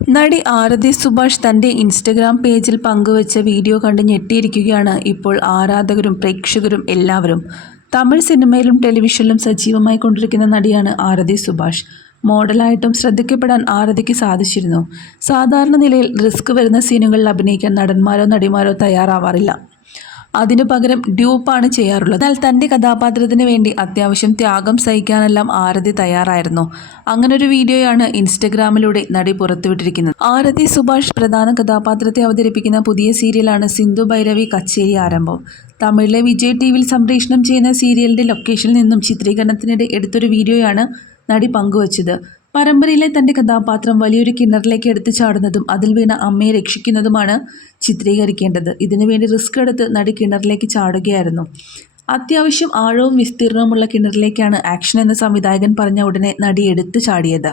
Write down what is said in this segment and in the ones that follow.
നടി ആരതി സുഭാഷ് തന്റെ ഇൻസ്റ്റഗ്രാം പേജിൽ പങ്കുവച്ച വീഡിയോ കണ്ട് ഞെട്ടിയിരിക്കുകയാണ് ഇപ്പോൾ ആരാധകരും പ്രേക്ഷകരും എല്ലാവരും. തമിഴ് സിനിമയിലും ടെലിവിഷനിലും സജീവമായി കൊണ്ടിരിക്കുന്ന നടിയാണ് ആരതി സുഭാഷ്. മോഡലായിട്ടും ശ്രദ്ധിക്കപ്പെടാൻ ആരതിക്ക് സാധിച്ചിരുന്നു. സാധാരണ നിലയിൽ റിസ്ക് വരുന്ന സീനുകളിൽ അഭിനയിക്കാൻ നടന്മാരോ നടിമാരോ തയ്യാറാവാറില്ല. അതിനു പകരം ഡ്യൂപ്പാണ് ചെയ്യാറുള്ളത്. എന്നാൽ തന്റെ കഥാപാത്രത്തിന് വേണ്ടി അത്യാവശ്യം ത്യാഗം സഹിക്കാനെല്ലാം ആരതി തയ്യാറായിരുന്നു. അങ്ങനൊരു വീഡിയോയാണ് ഇൻസ്റ്റഗ്രാമിലൂടെ നടി പുറത്തുവിട്ടിരിക്കുന്നത്. ആരതി സുഭാഷ് പ്രധാന കഥാപാത്രത്തെ അവതരിപ്പിക്കുന്ന പുതിയ സീരിയലാണ് സിന്ധു ഭൈരവി കച്ചേരി ആരംഭം. തമിഴിലെ വിജയ് ടി വിയിൽ സംപ്രേഷണം ചെയ്യുന്ന സീരിയലിന്റെ ലൊക്കേഷനിൽ നിന്നും ചിത്രീകരണത്തിനിടെ എടുത്തൊരു വീഡിയോയാണ് നടി പങ്കുവച്ചത്. പരമ്പരയിലെ തന്റെ കഥാപാത്രം വലിയൊരു കിണറിലേക്ക് എടുത്തു ചാടുന്നതും അതിൽ വീണ അമ്മയെ രക്ഷിക്കുന്നതുമാണ് ചിത്രീകരിക്കേണ്ടത്. ഇതിനുവേണ്ടി റിസ്ക് എടുത്ത് നടി കിണറിലേക്ക് ചാടുകയായിരുന്നു. അത്യാവശ്യം ആഴവും വിസ്തീർണവുമുള്ള കിണറിലേക്കാണ് ആക്ഷൻ എന്ന സംവിധായകൻ പറഞ്ഞ ഉടനെ നടി എടുത്തു ചാടിയത്.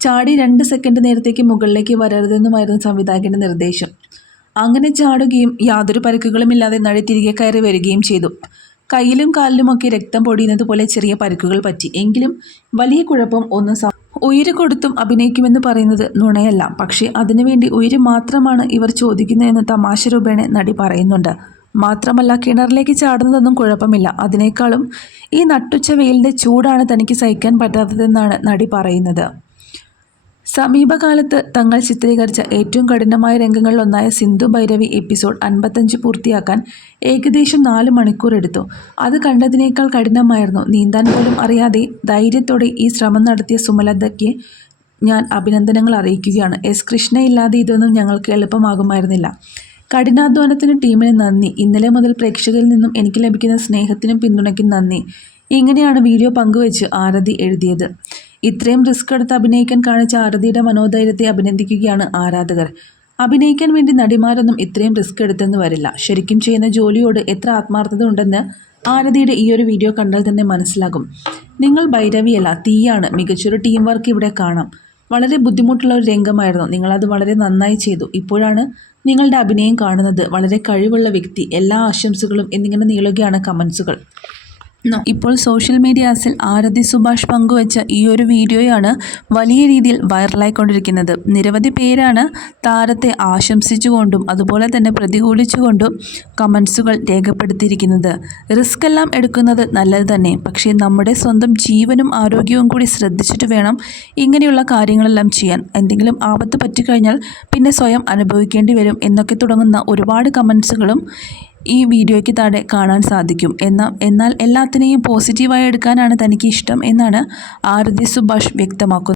ചാടി രണ്ട് സെക്കൻഡ് നേരത്തേക്ക് മുകളിലേക്ക് വരരുതെന്നുമായിരുന്നു സംവിധായകന്റെ നിർദ്ദേശം. അങ്ങനെ ചാടുകയും യാതൊരു പരിക്കുകളുമില്ലാതെ നടി തിരികെ കയറി വരികയും ചെയ്തു. കയ്യിലും കാലിലുമൊക്കെ രക്തം പൊടിയുന്നത് പോലെ ചെറിയ പരിക്കുകൾ പറ്റി. എങ്കിലും വലിയ കുഴപ്പം ഒന്നും ഉയിര് കൊടുത്തും അഭിനയിക്കുമെന്ന് പറയുന്നത് നുണയല്ല. പക്ഷേ അതിനുവേണ്ടി ഉയിര് മാത്രമാണ് ഇവർ ചോദിക്കുന്നതെന്ന് തമാശ രൂപേണ നടി പറയുന്നുണ്ട്. മാത്രമല്ല കിണറിലേക്ക് ചാടുന്നതൊന്നും കുഴപ്പമില്ല. അതിനേക്കാളും ഈ നട്ടുച്ച വെയിലിന്റെ ചൂടാണ് തനിക്ക് സഹിക്കാൻ പറ്റാത്തതെന്നാണ് നടി പറയുന്നത്. സമീപകാലത്ത് തങ്ങൾ ചിത്രീകരിച്ച ഏറ്റവും കഠിനമായ രംഗങ്ങളിലൊന്നായ സിന്ധു ഭൈരവി എപ്പിസോഡ് അൻപത്തഞ്ച് പൂർത്തിയാക്കാൻ ഏകദേശം നാല് മണിക്കൂർ എടുത്തു. അത് കണ്ടതിനേക്കാൾ കഠിനമായിരുന്നു. നീന്താൻ പോലും അറിയാതെ ധൈര്യത്തോടെ ഈ ശ്രമം നടത്തിയ സുമലതയ്ക്ക് ഞാൻ അഭിനന്ദനങ്ങൾ അറിയിക്കുകയാണ്. എസ് കൃഷ്ണ ഇല്ലാതെ ഇതൊന്നും ഞങ്ങൾക്ക് എളുപ്പമാകുമായിരുന്നില്ല. കഠിനാധ്വാനത്തിന് ടീമിന് നന്ദി. ഇന്നലെ മുതൽ പ്രേക്ഷകരിൽ നിന്നും എനിക്ക് ലഭിക്കുന്ന സ്നേഹത്തിനും പിന്തുണയ്ക്കും നന്ദി. ഇങ്ങനെയാണ് വീഡിയോ പങ്കുവച്ച് ആരതി എഴുതിയത്. ഇത്രയും റിസ്ക് എടുത്ത് അഭിനയിക്കാൻ കാണിച്ച ആരതിയുടെ മനോധൈര്യത്തെ അഭിനന്ദിക്കുകയാണ് ആരാധകർ. അഭിനയിക്കാൻ വേണ്ടി നടിമാരൊന്നും ഇത്രയും റിസ്ക് എടുത്തെന്ന് വരില്ല. ശരിക്കും ചെയ്യുന്ന ജോലിയോട് എത്ര ആത്മാർത്ഥത ഉണ്ടെന്ന് ആരതിയുടെ ഈ ഒരു വീഡിയോ കണ്ടാൽ തന്നെ മനസ്സിലാകും. നിങ്ങൾ ഭൈരവിയല്ല തീയാണ്. മികച്ചൊരു ടീം വർക്ക് ഇവിടെ കാണാം. വളരെ ബുദ്ധിമുട്ടുള്ള ഒരു രംഗമായിരുന്നു. നിങ്ങളത് വളരെ നന്നായി ചെയ്തു. ഇപ്പോഴാണ് നിങ്ങളുടെ അഭിനയം കാണുന്നത്. വളരെ കഴിവുള്ള വ്യക്തി. എല്ലാ ആശംസകളും എന്നിങ്ങനെ നീളുകയാണ് കമൻസുകൾ. ഇപ്പോൾ സോഷ്യൽ മീഡിയാസിൽ ആരതി സുഭാഷ് പങ്കുവച്ച ഈ ഒരു വീഡിയോയാണ് വലിയ രീതിയിൽ വൈറലായിക്കൊണ്ടിരിക്കുന്നത്. നിരവധി പേരാണ് താരത്തെ ആശംസിച്ചുകൊണ്ടും അതുപോലെ തന്നെ പ്രതികൂലിച്ചുകൊണ്ടും കമൻസുകൾ രേഖപ്പെടുത്തിയിരിക്കുന്നത്. റിസ്ക് എല്ലാം എടുക്കുന്നത് നല്ലത് തന്നെ. പക്ഷേ നമ്മുടെ സ്വന്തം ജീവനും ആരോഗ്യവും കൂടി ശ്രദ്ധിച്ചിട്ട് വേണം ഇങ്ങനെയുള്ള കാര്യങ്ങളെല്ലാം ചെയ്യാൻ. എന്തെങ്കിലും ആപത്ത് പറ്റിക്കഴിഞ്ഞാൽ പിന്നെ സ്വയം അനുഭവിക്കേണ്ടി വരും എന്നൊക്കെ തുടങ്ങുന്ന ഒരുപാട് കമൻസുകളും ഈ വീഡിയോയ്ക്ക് താഴെ കാണാൻ സാധിക്കും. എന്നാൽ എന്നാൽ എല്ലാത്തിനെയും പോസിറ്റീവായി എടുക്കാനാണ് തനിക്ക് ഇഷ്ടം എന്നാണ് ആരതി സുഭാഷ് വ്യക്തമാക്കുന്നത്.